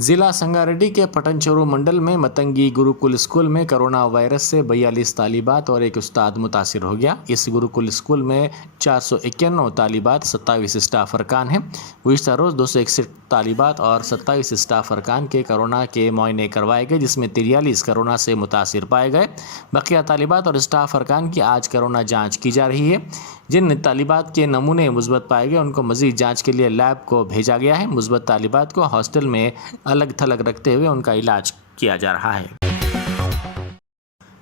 ضلع سنگاریڈی کے پٹنچیرو منڈل میں متنگی گروکل اسکول میں کرونا وائرس سے 42 طالبات اور ایک استاد متاثر ہو گیا۔ اس گروکل اسکول میں 491 طالبات، 27 اسٹاف ارکان ہیں۔ گزشتہ روز 261 طالبات اور 27 اسٹاف ارکان کے کرونا کے معائنے کروائے گئے، جس میں 43 کرونا سے متاثر پائے گئے۔ بقیہ طالبات اور اسٹاف ارکان کی آج کرونا جانچ کی جا رہی ہے۔ جن طالبات کے نمونے مثبت پائے گئے ان کو مزید جانچ کے لیے لیب کو بھیجا گیا ہے۔ مثبت طالبات کو ہاسٹل میں الگ تھلگ رکھتے ہوئے ان کا علاج کیا جا رہا ہے۔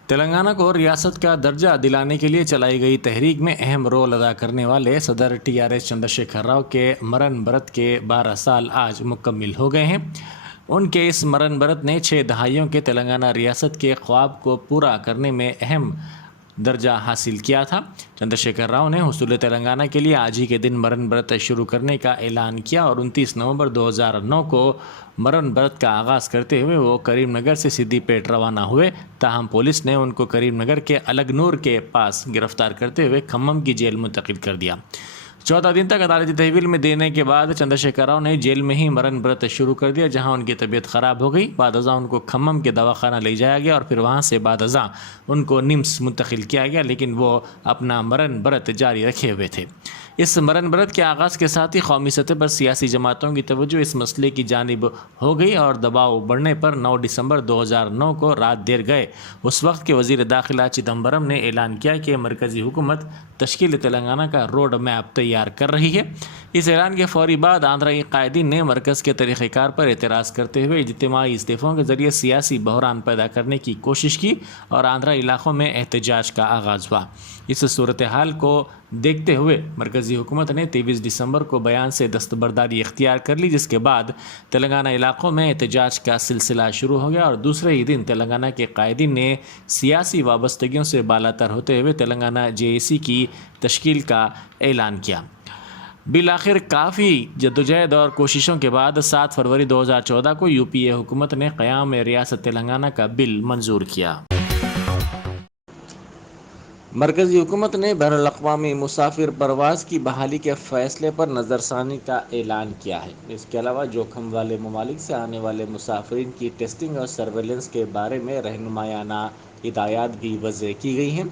تلنگانہ کو ریاست کا درجہ دلانے کے لیے چلائی گئی تحریک میں اہم رول ادا کرنے والے صدر TRS چندرشیکھر راؤ کے مرن برت کے 12 سال آج مکمل ہو گئے ہیں۔ ان کے اس مرن برت نے 6 دہائیوں کے تلنگانہ ریاست کے خواب کو پورا کرنے میں اہم درجہ حاصل کیا تھا۔ چندرشیکھر راؤ نے حصول تلنگانہ کے لیے آج ہی کے دن مرن برت شروع کرنے کا اعلان کیا اور 29 نومبر 2009 کو مرن برت کا آغاز کرتے ہوئے وہ کریم نگر سے سدھی پیٹ روانہ ہوئے، تاہم پولیس نے ان کو کریم نگر کے الگنور کے پاس گرفتار کرتے ہوئے کھمم کی جیل منتقل کر دیا۔ 14 دن تک عدالتی تحویل میں دینے کے بعد چندرشیکھر راؤ نے جیل میں ہی مرن برت شروع کر دیا، جہاں ان کی طبیعت خراب ہو گئی۔ بعد ازاں ان کو کھمم کے دواخانہ لے جایا گیا اور پھر وہاں سے بعد ازاں ان کو نمس منتقل کیا گیا، لیکن وہ اپنا مرن برت جاری رکھے ہوئے تھے۔ اس مرن برت کے آغاز کے ساتھ ہی قومی سطح پر سیاسی جماعتوں کی توجہ اس مسئلے کی جانب ہو گئی اور دباؤ بڑھنے پر 9 دسمبر 2009 کو رات دیر گئے اس وقت کے وزیر داخلہ چدمبرم نے اعلان کیا کہ مرکزی حکومت تشکیل تلنگانہ کا روڈ میپ تیار کر رہی ہے۔ اس اعلان کے فوری بعد آندھرائی قائدین نے مرکز کے طریقہ کار پر اعتراض کرتے ہوئے اجتماعی استعفوں کے ذریعے سیاسی بحران پیدا کرنے کی کوشش کی اور آندھرا علاقوں میں احتجاج کا آغاز ہوا۔ اس صورتحال کو دیکھتے ہوئے مرکزی حکومت نے 23 دسمبر کو بیان سے دستبرداری اختیار کر لی، جس کے بعد تلنگانہ علاقوں میں احتجاج کا سلسلہ شروع ہو گیا اور دوسرے ہی دن تلنگانہ کے قائدین نے سیاسی وابستگیوں سے بالاتر ہوتے ہوئے تلنگانہ JAC کی تشکیل کا اعلان کیا۔ بالآخر کافی جدوجہد اور کوششوں کے بعد 7 فروری 2014 کو UPA حکومت نے قیام ریاست تلنگانہ کا بل منظور کیا۔ مرکزی حکومت نے بین الاقوامی مسافر پرواز کی بحالی کے فیصلے پر نظر ثانی کا اعلان کیا ہے۔ اس کے علاوہ جوخم والے ممالک سے آنے والے مسافرین کی ٹیسٹنگ اور سرویلنس کے بارے میں رہنمایانہ ہدایات بھی وضع کی گئی ہیں۔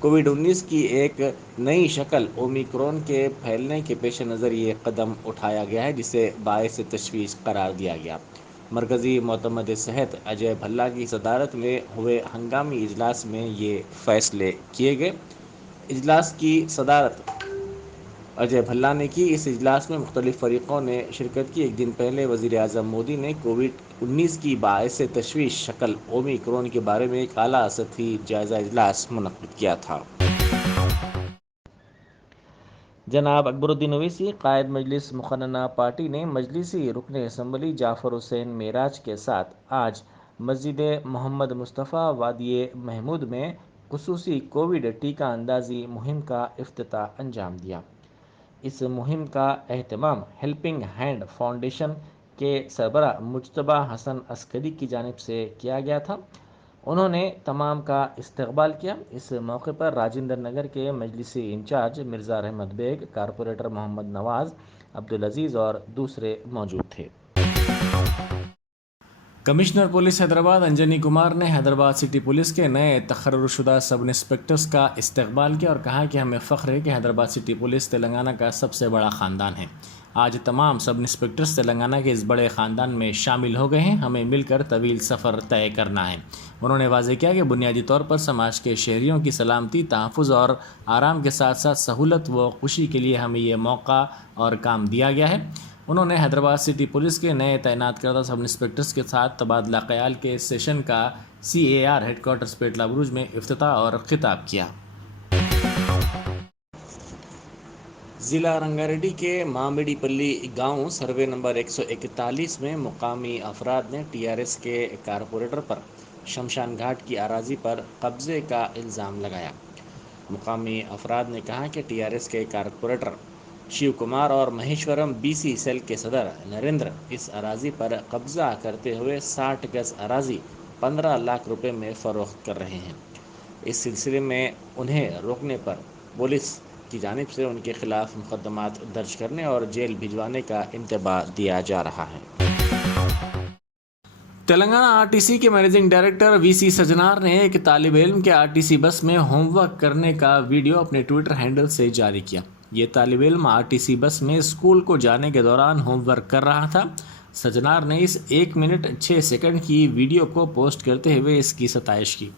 کووڈ-19 کی ایک نئی شکل اومیکرون کے پھیلنے کے پیش نظر یہ قدم اٹھایا گیا ہے، جسے باعث تشویش قرار دیا گیا۔ مرکزی معتمد صحت اجے بھلا کی صدارت میں ہوئے ہنگامی اجلاس میں یہ فیصلے کیے گئے۔ اجلاس کی صدارت اجے بھلا نے کی۔ اس اجلاس میں مختلف فریقوں نے شرکت کی۔ ایک دن پہلے وزیر اعظم مودی نے کووڈ-19 کی باعث تشویش شکل اومیکرون کے بارے میں ایک اعلیٰ سطحی جائزہ اجلاس منعقد کیا تھا۔ جناب اکبر الدین اویسی، قائد مجلس مقننہ پارٹی نے مجلسی رکن اسمبلی جعفر حسین معراج کے ساتھ آج مسجد محمد مصطفیٰ وادی محمود میں خصوصی کووڈ ٹیکہ اندازی مہم کا افتتاح انجام دیا۔ اس مہم کا اہتمام ہیلپنگ ہینڈ فاؤنڈیشن کے سربراہ مجتبیٰ حسن عسکری کی جانب سے کیا گیا تھا۔ انہوں نے تمام کا استقبال کیا۔ اس موقع پر راجندر نگر کے مجلسی انچارج مرزا رحمت بیگ، کارپوریٹر محمد نواز، عبدالعزیز اور دوسرے موجود تھے۔ کمشنر پولیس حیدرآباد انجنی کمار نے حیدرآباد سٹی پولیس کے نئے تقرر شدہ سب انسپکٹرز کا استقبال کیا اور کہا کہ ہمیں فخر ہے کہ حیدرآباد سٹی پولیس تلنگانہ کا سب سے بڑا خاندان ہے۔ آج تمام سب انسپکٹرز تلنگانہ کے اس بڑے خاندان میں شامل ہو گئے ہیں۔ ہمیں مل کر طویل سفر طے کرنا ہے۔ انہوں نے واضح کیا کہ بنیادی طور پر سماج کے شہریوں کی سلامتی، تحفظ اور آرام کے ساتھ ساتھ سہولت و خوشی کے لیے ہمیں یہ موقع اور کام دیا گیا ہے۔ انہوں نے حیدرآباد سٹی پولیس کے نئے تعینات کردہ سب انسپکٹرز کے ساتھ تبادلہ خیال کے سیشن کا CAR ہیڈ کوارٹرز پیٹلا بروج میں افتتاح اور خطاب کیا۔ ضلع رنگاریڈی کے مامڑی پلی گاؤں سروے نمبر 141 میں مقامی افراد نے TRS کے کارپوریٹر پر شمشان گھاٹ کی اراضی پر قبضے کا الزام لگایا۔ مقامی افراد نے کہا کہ TRS کے کارپوریٹر شیو کمار اور مہیشورم BC سیل کے صدر نریندر اس اراضی پر قبضہ کرتے ہوئے 60 گز اراضی 15 لاکھ روپے میں فروخت کر رہے ہیں۔ اس سلسلے میں انہیں روکنے پر پولیس کی جانب سے ان کے خلاف مقدمات درج کرنے اور جیل بھجوانے کا انتباہ دیا جا رہا ہے۔ تلنگانہ RTC کے مینیجنگ ڈائریکٹر VC سجنار نے ایک طالب علم کے RTC بس میں ہوم ورک کرنے کا ویڈیو اپنے ٹویٹر ہینڈل سے جاری کیا۔ یہ طالب علم RTC بس میں اسکول کو جانے کے دوران ہوم ورک کر رہا تھا۔ سجنار نے اس 1 منٹ 6 سیکنڈ کی ویڈیو کو پوسٹ کرتے ہوئے اس کی ستائش کی۔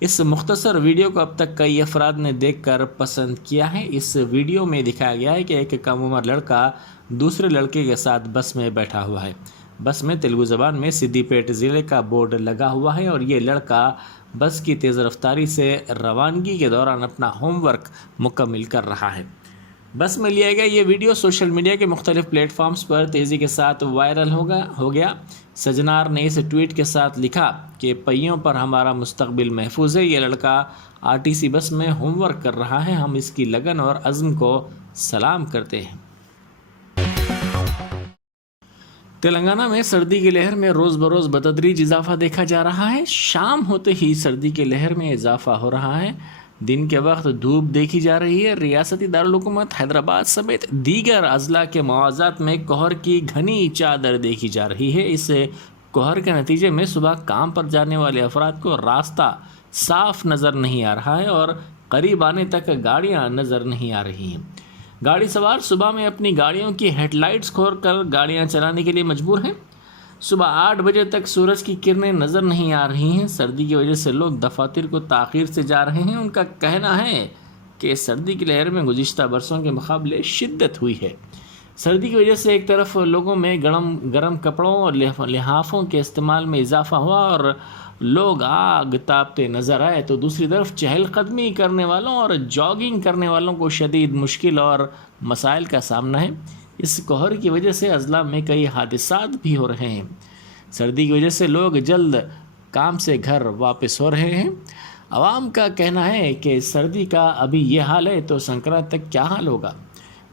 اس مختصر ویڈیو کو اب تک کئی افراد نے دیکھ کر پسند کیا ہے۔ اس ویڈیو میں دکھایا گیا ہے کہ ایک کم عمر لڑکا دوسرے لڑکے کے ساتھ بس میں بیٹھا ہوا ہے۔ بس میں تیلگو زبان میں سدی پیٹ ضلع کا بورڈ لگا ہوا ہے اور یہ لڑکا بس کی تیز رفتاری سے روانگی کے دوران اپنا ہوم ورک مکمل کر رہا ہے۔ بس میں لیا گیا یہ ویڈیو سوشل میڈیا کے مختلف پلیٹ فارمز پر تیزی کے ساتھ وائرل ہو گیا۔ سجنار نے اس ٹویٹ کے ساتھ لکھا کہ پہیوں پر ہمارا مستقبل محفوظ ہے۔ یہ لڑکا RTC بس میں ہوم ورک کر رہا ہے۔ ہم اس کی لگن اور عزم کو سلام کرتے ہیں۔ تلنگانہ میں سردی کی لہر میں روز بروز بتدریج اضافہ دیکھا جا رہا ہے۔ شام ہوتے ہی سردی کی لہر میں اضافہ ہو رہا ہے۔ دن کے وقت دھوپ دیکھی جا رہی ہے۔ ریاستی دارالحکومت حیدرآباد سمیت دیگر اضلاع کے مواضعات میں کوہر کی گھنی چادر دیکھی جا رہی ہے۔ اس کوہر کے نتیجے میں صبح کام پر جانے والے افراد کو راستہ صاف نظر نہیں آ رہا ہے اور قریب آنے تک گاڑیاں نظر نہیں آ رہی ہیں۔ گاڑی سوار صبح میں اپنی گاڑیوں کی ہیڈ لائٹس کھول کر گاڑیاں چلانے کے لیے مجبور ہیں۔ صبح 8 بجے تک سورج کی کرنیں نظر نہیں آ رہی ہیں۔ سردی کی وجہ سے لوگ دفاتر کو تاخیر سے جا رہے ہیں۔ ان کا کہنا ہے کہ سردی کی لہر میں گزشتہ برسوں کے مقابلے شدت ہوئی ہے۔ سردی کی وجہ سے ایک طرف لوگوں میں گرم کپڑوں اور لحافوں کے استعمال میں اضافہ ہوا اور لوگ آگ تاپتے نظر آئے، تو دوسری طرف چہل قدمی کرنے والوں اور جاگنگ کرنے والوں کو شدید مشکل اور مسائل کا سامنا ہے۔ اس کوہر کی وجہ سے اضلاع میں کئی حادثات بھی ہو رہے ہیں۔ سردی کی وجہ سے لوگ جلد کام سے گھر واپس ہو رہے ہیں۔ عوام کا کہنا ہے کہ سردی کا ابھی یہ حال ہے تو سنکرانت تک کیا حال ہوگا۔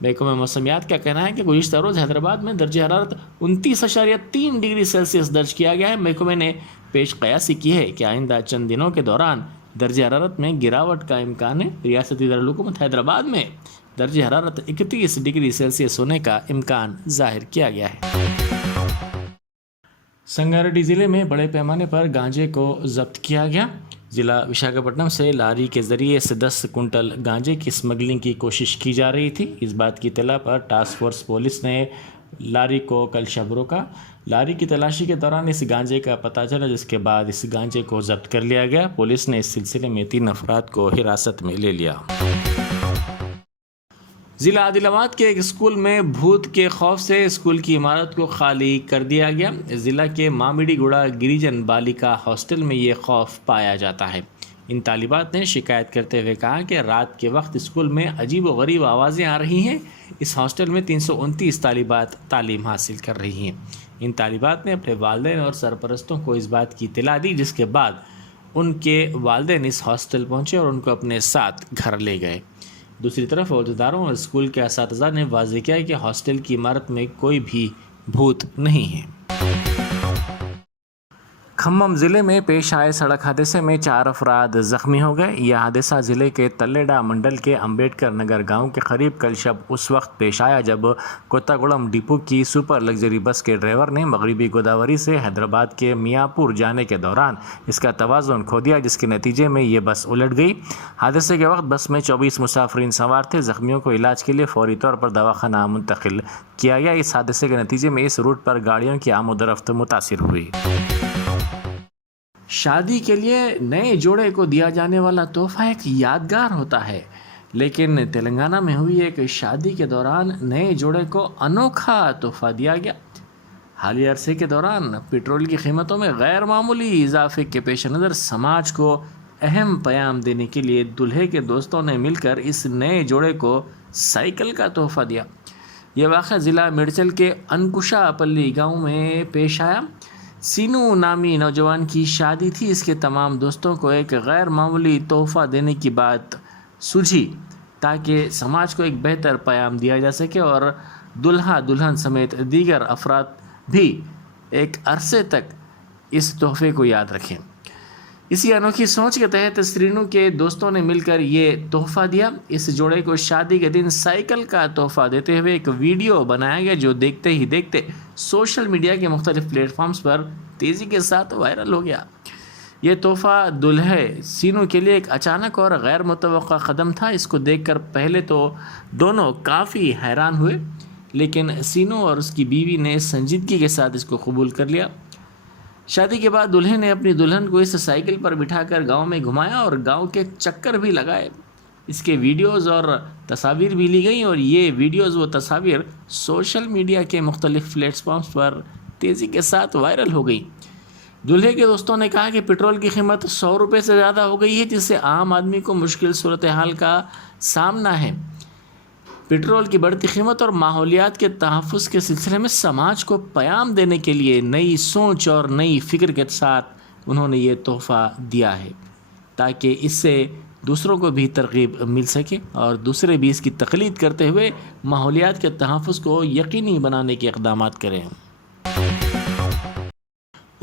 محکمہ موسمیات کا کہنا ہے کہ گزشتہ روز حیدرآباد میں درجہ حرارت 29.3 ڈگری سیلسیس درج کیا گیا ہے۔ محکمے نے پیش قیاسی کی ہے کہ آئندہ چند دنوں کے دوران درجہ حرارت میں گراوٹ کا امکان ہے۔ ریاستی دارالحکومت حیدرآباد میں درجہ حرارت 31 ڈگری سیلسیس ہونے کا امکان ظاہر کیا گیا ہے۔ سنگاریڈی ضلع میں بڑے پیمانے پر گانجے کو ضبط کیا گیا۔ ضلع وشاکھاپٹنم سے لاری کے ذریعے سے 10 کنٹل گانجے کی اسمگلنگ کی کوشش کی جا رہی تھی۔ اس بات کی اطلاع پر ٹاسک فورس پولیس نے لاری کو کل شب روکا۔ لاری کی تلاشی کے دوران اس گانجے کا پتہ چلا، جس کے بعد اس گانجے کو ضبط کر لیا گیا۔ پولیس نے اس سلسلے میں 3 افراد کو حراست میں لے لیا۔ ضلع عادل آباد کے ایک اسکول میں بھوت کے خوف سے اسکول کی عمارت کو خالی کر دیا گیا۔ ضلع کے مامڑی گوڑا گریجن بالیکا ہاسٹل میں یہ خوف پایا جاتا ہے۔ ان طالبات نے شکایت کرتے ہوئے کہا کہ رات کے وقت اسکول میں عجیب و غریب آوازیں آ رہی ہیں۔ اس ہاسٹل میں 329 طالبات تعلیم حاصل کر رہی ہیں۔ ان طالبات نے اپنے والدین اور سرپرستوں کو اس بات کی اطلاع دی، جس کے بعد ان کے والدین اس ہاسٹل پہنچے اور ان کو اپنے ساتھ گھر لے گئے۔ دوسری طرف عہدیداروں اور اسکول کے اساتذہ نے واضح کیا کہ ہاسٹل کی عمارت میں کوئی بھی بھوت نہیں ہے۔ کھمم ضلع میں پیش آئے سڑک حادثے میں 4 افراد زخمی ہو گئے۔ یہ حادثہ ضلع کے تلیڈا منڈل کے امبیڈکر نگر گاؤں کے قریب کل شب اس وقت پیش آیا جب کوتاگوڑم ڈپو کی سپر لگژری بس کے ڈرائیور نے مغربی گوداوری سے حیدرآباد کے میاں پور جانے کے دوران اس کا توازن کھو دیا، جس کے نتیجے میں یہ بس الٹ گئی۔ حادثے کے وقت بس میں 24 مسافرین سوار تھے۔ زخمیوں کو علاج کے لیے فوری طور پر دواخانہ منتقل کیا گیا۔ اس حادثے کے نتیجے میں اس روٹ پر گاڑیوں کی آمد و رفت متاثر ہوئی۔ شادی کے لیے نئے جوڑے کو دیا جانے والا تحفہ ایک یادگار ہوتا ہے، لیکن تلنگانہ میں ہوئی ایک شادی کے دوران نئے جوڑے کو انوکھا تحفہ دیا گیا۔ حالیہ عرصے کے دوران پٹرول کی قیمتوں میں غیر معمولی اضافے کے پیش نظر سماج کو اہم پیام دینے کے لیے دلہے کے دوستوں نے مل کر اس نئے جوڑے کو سائیکل کا تحفہ دیا۔ یہ واقعہ ضلع میڈچل کے انکشا پلی گاؤں میں پیش آیا۔ سینو نامی نوجوان کی شادی تھی۔ اس کے تمام دوستوں کو ایک غیر معمولی تحفہ دینے کی بات سوجھی تاکہ سماج کو ایک بہتر پیام دیا جا سکے اور دلہا دلہن سمیت دیگر افراد بھی ایک عرصے تک اس تحفے کو یاد رکھیں۔ اسی انوکھی سوچ کے تحت سرینو کے دوستوں نے مل کر یہ تحفہ دیا۔ اس جوڑے کو شادی کے دن سائیکل کا تحفہ دیتے ہوئے ایک ویڈیو بنایا گیا جو دیکھتے ہی دیکھتے سوشل میڈیا کے مختلف پلیٹ فارمز پر تیزی کے ساتھ وائرل ہو گیا۔ یہ تحفہ دلہے سینو کے لیے ایک اچانک اور غیر متوقع قدم تھا۔ اس کو دیکھ کر پہلے تو دونوں کافی حیران ہوئے، لیکن سینو اور اس کی بیوی نے سنجیدگی کے ساتھ اس کو قبول کر لیا۔ شادی کے بعد دلہے نے اپنی دلہن کو اس سائیکل پر بٹھا کر گاؤں میں گھمایا اور گاؤں کے چکر بھی لگائے۔ اس کے ویڈیوز اور تصاویر بھی لی گئیں اور یہ ویڈیوز و تصاویر سوشل میڈیا کے مختلف پلیٹ فارمز پر تیزی کے ساتھ وائرل ہو گئی۔ دلہے کے دوستوں نے کہا کہ پٹرول کی قیمت 100 روپے سے زیادہ ہو گئی ہے، جس سے عام آدمی کو مشکل صورتحال کا سامنا ہے۔ پٹرول کی بڑھتی قیمت اور ماحولیات کے تحفظ کے سلسلے میں سماج کو پیام دینے کے لیے نئی سوچ اور نئی فکر کے ساتھ انہوں نے یہ تحفہ دیا ہے، تاکہ اس سے دوسروں کو بھی ترغیب مل سکے اور دوسرے بھی اس کی تقلید کرتے ہوئے ماحولیات کے تحفظ کو یقینی بنانے کے اقدامات کریں۔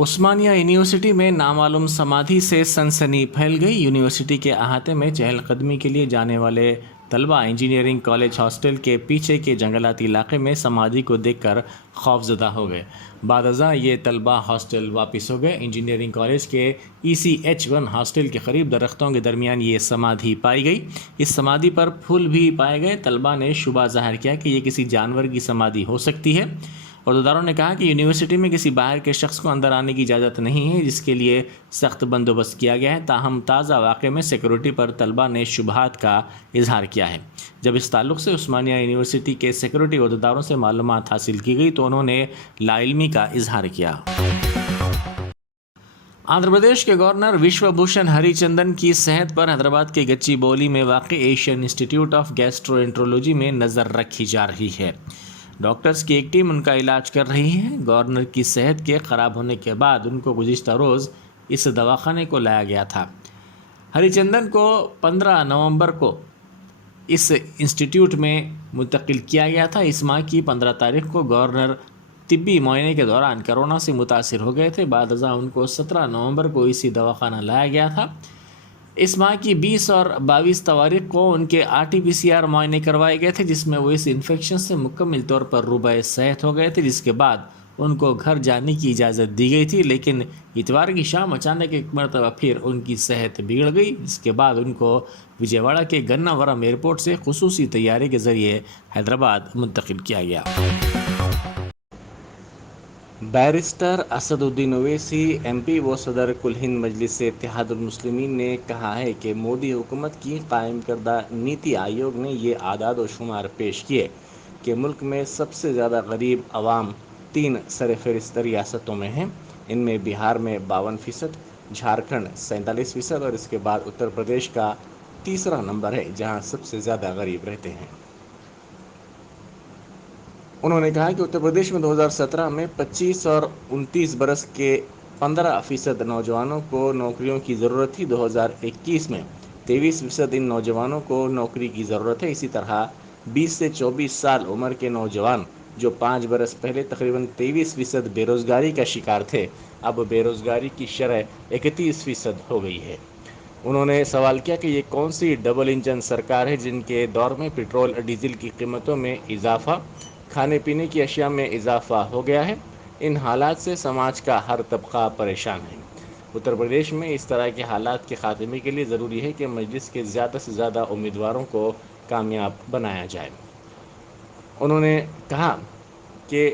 عثمانیہ یونیورسٹی میں نامعلوم سمادھی سے سنسنی پھیل گئی۔ یونیورسٹی کے احاطے میں چہل قدمی کے لیے جانے والے طلبہ انجینئرنگ کالج ہاسٹل کے پیچھے کے جنگلاتی علاقے میں سمادھی کو دیکھ کر خوفزدہ ہو گئے۔ بعد ازاں یہ طلبہ ہاسٹل واپس ہو گئے۔ انجینئرنگ کالج کے ECH1 ہاسٹل کے قریب درختوں کے درمیان یہ سمادھی پائی گئی۔ اس سمادھی پر پھول بھی پائے گئے۔ طلبہ نے شبہ ظاہر کیا کہ یہ کسی جانور کی سمادھی ہو سکتی ہے۔ عہدیداروں نے کہا کہ یونیورسٹی میں کسی باہر کے شخص کو اندر آنے کی اجازت نہیں ہے، جس کے لیے سخت بندوبست کیا گیا ہے۔ تاہم تازہ واقعے میں سیکورٹی پر طلبہ نے شبہات کا اظہار کیا ہے۔ جب اس تعلق سے عثمانیہ یونیورسٹی کے سیکورٹی عہدیداروں سے معلومات حاصل کی گئی تو انہوں نے لا علمی کا اظہار کیا۔ آندھرا پردیش کے گورنر وشوا بھوشن ہری چندن کی صحت پر حیدرآباد کے گچی بولی میں واقع ایشین انسٹیٹیوٹ آف گیسٹرو انٹرولوجی میں نظر رکھی جا رہی ہے۔ ڈاکٹرز کی ایک ٹیم ان کا علاج کر رہی ہے۔ گورنر کی صحت کے خراب ہونے کے بعد ان کو گزشتہ روز اس دواخانے کو لایا گیا تھا۔ ہری چندن کو 15 نومبر کو اس انسٹیٹیوٹ میں منتقل کیا گیا تھا۔ اس ماہ کی 15 تاریخ کو گورنر طبی معائنے کے دوران کرونا سے متاثر ہو گئے تھے۔ بعد ازاں ان کو 17 نومبر کو اسی دواخانہ لایا گیا تھا۔ اس ماہ کی 20 اور 22 تاریخ کو ان کے RT-PCR معائنے کروائے گئے تھے، جس میں وہ اس انفیکشن سے مکمل طور پر روبہ صحت ہو گئے تھے، جس کے بعد ان کو گھر جانے کی اجازت دی گئی تھی۔ لیکن اتوار کی شام اچانک ایک مرتبہ پھر ان کی صحت بگڑ گئی، جس کے بعد ان کو وجے واڑہ کے گناورم ایئرپورٹ سے خصوصی طیارے کے ذریعے حیدرآباد منتقل کیا گیا۔ بیرسٹر اسد الدین اویسی MP و صدر کل ہند مجلس اتحاد المسلمین نے کہا ہے کہ مودی حکومت کی قائم کردہ نیتی آیوگ نے یہ اعداد و شمار پیش کیے کہ ملک میں سب سے زیادہ غریب عوام 3 سرفہرست ریاستوں میں ہیں۔ ان میں بہار میں 52%، جھارکھنڈ 47% اور اس کے بعد اتر پردیش کا تیسرا نمبر ہے جہاں سب سے زیادہ غریب رہتے ہیں۔ انہوں نے کہا کہ اتر پردیش میں 2017 میں 25 اور 29 برس کے 15% نوجوانوں کو نوکریوں کی ضرورت تھی۔ 2021 میں 23% ان نوجوانوں کو نوکری کی ضرورت ہے۔ اسی طرح 20 سے 24 سال عمر کے نوجوان جو 5 برس پہلے تقریباً 23% بے روزگاری کا شکار تھے، اب بے روزگاری کی شرح 31% ہو گئی ہے۔ انہوں نے سوال کیا کہ یہ کون سی ڈبل انجن سرکار ہے جن کے دور میں پٹرول اور ڈیزل کی قیمتوں میں اضافہ، کھانے پینے کی اشیاء میں اضافہ ہو گیا ہے۔ ان حالات سے سماج کا ہر طبقہ پریشان ہے۔ اتر پردیش میں اس طرح کے حالات کے خاتمے کے لیے ضروری ہے کہ مجلس کے زیادہ سے زیادہ امیدواروں کو کامیاب بنایا جائے۔ انہوں نے کہا کہ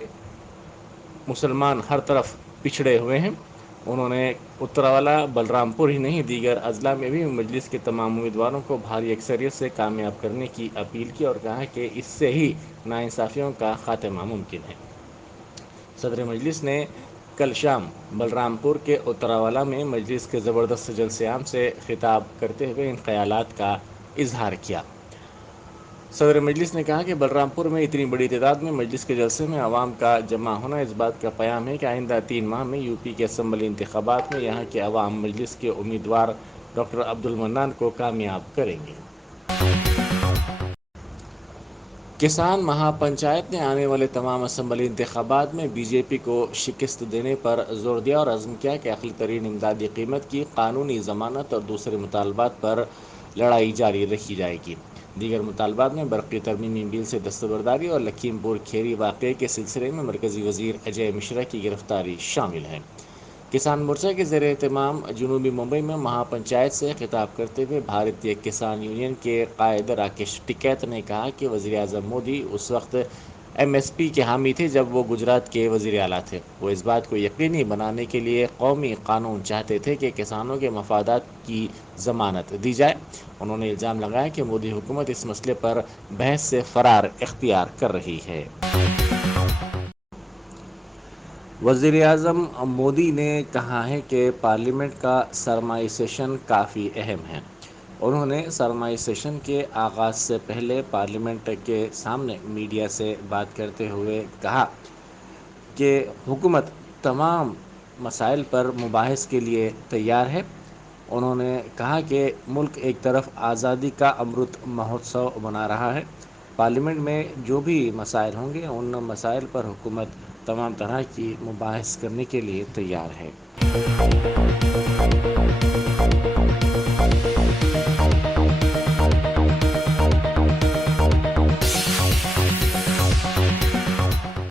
مسلمان ہر طرف پچھڑے ہوئے ہیں۔ انہوں نے اتراوالا، بلرام پور ہی نہیں دیگر اضلاع میں بھی مجلس کے تمام امیدواروں کو بھاری اکثریت سے کامیاب کرنے کی اپیل کی اور کہا کہ اس سے ہی ناانصافیوں کا خاتمہ ممکن ہے۔ صدر مجلس نے کل شام بلرام پور کے اتراوالا میں مجلس کے زبردست جلسے عام سے خطاب کرتے ہوئے ان خیالات کا اظہار کیا۔ صدر مجلس نے کہا کہ بلرام پور میں اتنی بڑی تعداد میں مجلس کے جلسے میں عوام کا جمع ہونا اس بات کا پیام ہے کہ آئندہ 3 ماہ میں UP کے اسمبلی انتخابات میں یہاں کے عوام مجلس کے امیدوار ڈاکٹر عبد المنان کو کامیاب کریں گے۔ کسان مہا پنچایت نے آنے والے تمام اسمبلی انتخابات میں بی جے پی کو شکست دینے پر زور دیا اور عزم کیا کہ اقلی ترین امدادی قیمت کی قانونی ضمانت اور دوسرے مطالبات پر لڑائی جاری رکھی جائے گی۔ دیگر مطالبات میں برقی ترمیمی بل سے دستبرداری اور لکھیم پور کھیری واقعے کے سلسلے میں مرکزی وزیر اجے مشرا کی گرفتاری شامل ہے۔ کسان مورچہ کے زیر اہتمام جنوبی ممبئی میں مہا پنچایت سے خطاب کرتے ہوئے بھارتیہ کسان یونین کے قائد راکیش ٹکیت نے کہا کہ وزیر اعظم مودی اس وقت ایم ایس پی کے حامی تھے جب وہ گجرات کے وزیر اعلیٰ تھے۔ وہ اس بات کو یقینی بنانے کے لیے قومی قانون چاہتے تھے کہ کسانوں کے مفادات کی ضمانت دی جائے۔ انہوں نے الزام لگایا کہ مودی حکومت اس مسئلے پر بحث سے فرار اختیار کر رہی ہے۔ وزیر اعظم مودی نے کہا ہے کہ پارلیمنٹ کا سرمائی سیشن کافی اہم ہے۔ انہوں نے سرمائی سیشن کے آغاز سے پہلے پارلیمنٹ کے سامنے میڈیا سے بات کرتے ہوئے کہا کہ حکومت تمام مسائل پر مباحث کے لیے تیار ہے۔ انہوں نے کہا کہ ملک ایک طرف آزادی کا امرت مہوتسو منا رہا ہے۔ پارلیمنٹ میں جو بھی مسائل ہوں گے ان مسائل پر حکومت تمام طرح کی مباحث کرنے کے لیے تیار ہے۔